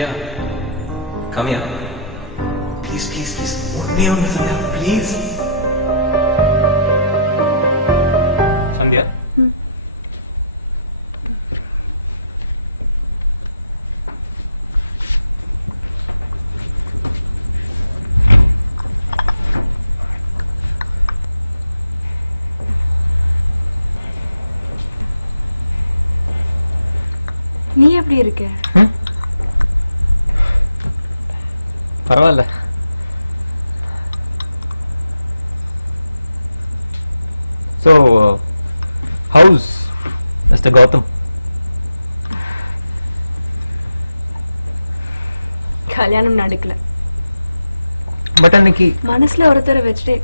Sandhya, come here. Please, please, please. Only on Sandhya, please. Sandhya. நீ எப்படி இருக்க? பரவாயில்ல. So, how's Mr. Gautam? கல்யாணம் நடக்கல. பட் அன்னைக்கு மனசுல ஒருத்தரை வச்சுட்டு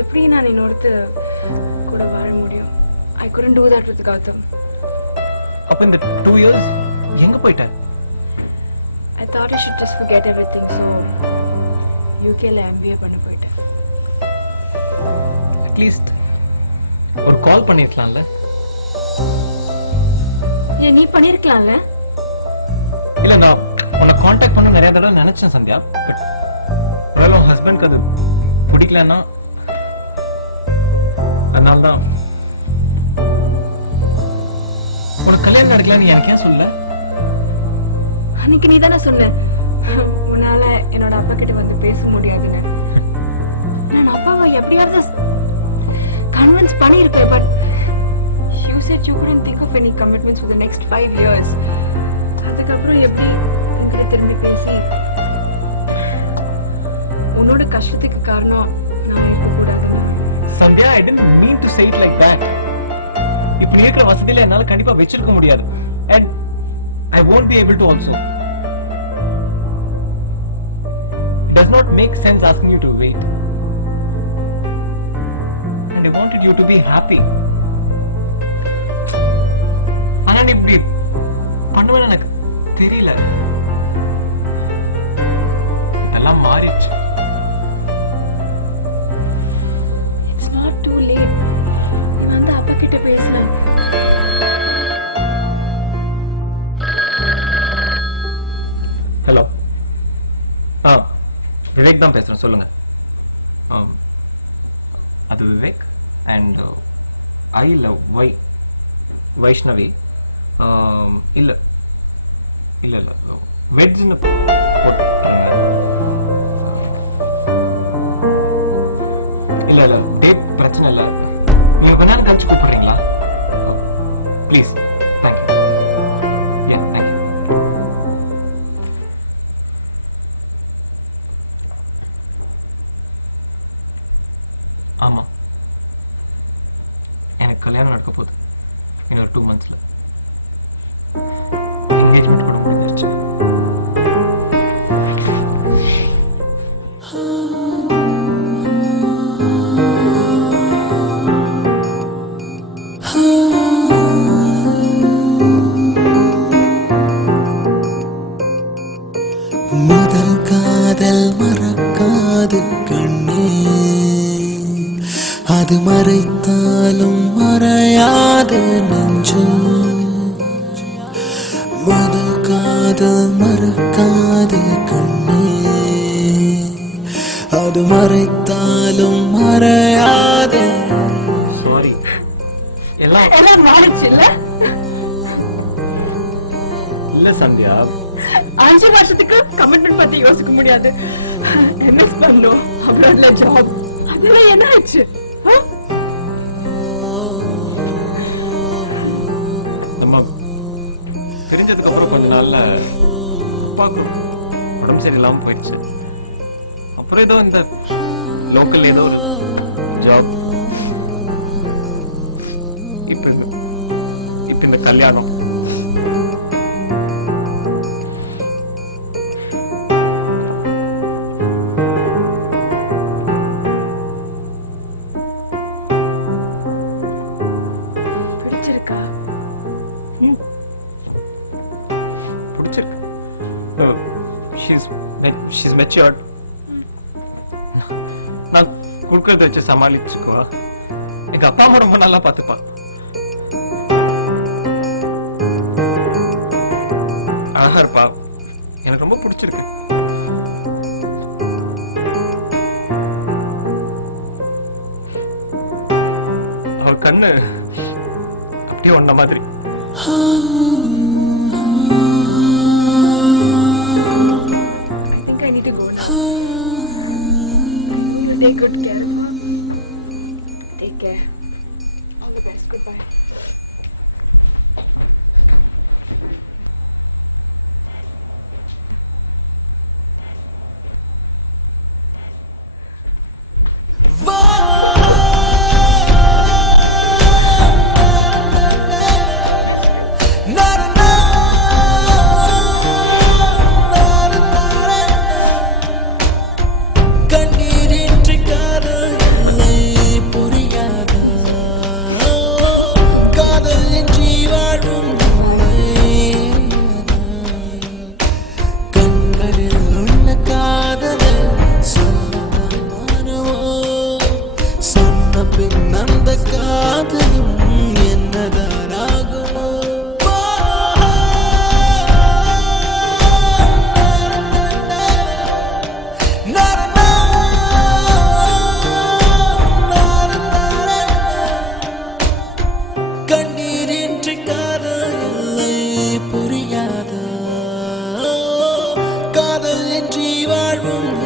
எப்படி நான் இன்னொருத்தர் கூட வர முடியும்? I couldn't do that with Gautam. அப்ப இந்த 2 years எங்க போயிட்ட? I thought I should just forget everything, so UKல MBA பண்ண போயிட்டேன். அட்லீஸ்ட் ஒரு கால் பண்ணிருக்கலாம்ல? ஏன் நீ பண்ணிருக்கலாம்ல? இல்ல நான் உன்னை காண்டாக்ட் பண்ண நிறைய தடவை நினைச்சேன் சந்தியா. பட் ஒருவேளை உன் ஹஸ்பண்ட்க்கு அது பிடிக்கலன்னா அதனால்தான். உனக்கு கல்யாணம் நடக்கலன்னு எனக்கு ஏன் சொல்ல? அன்னைக்கு நீ தானே சொன்ன உன்னால என்னோட அப்பா கிட்ட வந்து பேச முடியாதுன்னு. நான் அப்பாவை எப்படியாவது கன்வின்ஸ் பண்ணியிருப்பேன். But you said you couldn't think of any commitments for the next 5 years. அதுக்கப்புறம் எப்படி உங்களை திரும்பி பேசி உன்னோட கஷ்டத்துக்கு காரணம் நான் இருக்கக்கூடாது. Sandhya, I didn't mean to say it like that. இப்ப நீ இருக்கிற வசதியில என்னால கண்டிப்பா வச்சிருக்க முடியாது. And I won't be able to also. It does not make sense asking you to wait. And I wanted you to be happy. ஆனா நீ இப்படி பண்ணுவேன்னு எனக்கு தெரியல. எல்லாம் மாறிடுச்சு. It's not too late. நான் வந்து அப்பா கிட்ட பேசினேன். ஹலோ. விவேக் தான் பேசுறேன், சொல்லுங்க. அது Vivek and I love Vaishnavi. இல்ல இல்ல இல்ல வெட்ஜ்னு இல்ல இல்ல டேட் பிரச்சனை இல்ல. நீங்க கொஞ்ச நேரம் கழிச்சு கூப்பிடுறீங்களா? ப்ளீஸ். தேங்க்யூ. தேங்க்யூ. ஆமா, எனக்கு கல்யாணம் நடக்க போகுது இன்னொரு 2 monthsல. என்கேஜ்மெண்ட் கூட முடிஞ்சிருச்சு. முதல் காதல் மறக்காது கண்ணே, அது மறைத்தாலும் மறையாது நெஞ்சு. முதல் காதல் மறக்காது கண்ணே, அது மறைத்தாலும் மறையாது. சாரி, எல்லாம் எல்லாம் மாறிச்சு இல்ல? இல்ல சந்தியா. 5 வருஷத்துக்கு கமிட்மெண்ட் பத்தி யோசிக்க முடியாது. எம்எஸ் பண்ணோம், அப்ராட்ல ஜாப், அதெல்லாம் என்ன ஆச்சு? நம்ம தெரிஞ்சதுக்கு அப்புறம் கொஞ்ச நாள்ல அப்பாவுக்கு உடம்பு சரியில்லாம போயிடுச்சு. அப்புறம் ஏதோ இந்த லோக்கல் ஏதோ ஒரு ஜாப், இப்ப இந்த கல்யாணம். She's matured. நான் குடுக்கறத வச்சு சமாளிச்சுக்குவா. எங்க அப்பா அம்மா ரொம்ப நல்லா பாத்துப்பா. அழகா இருப்பா. எனக்கு ரொம்ப உன்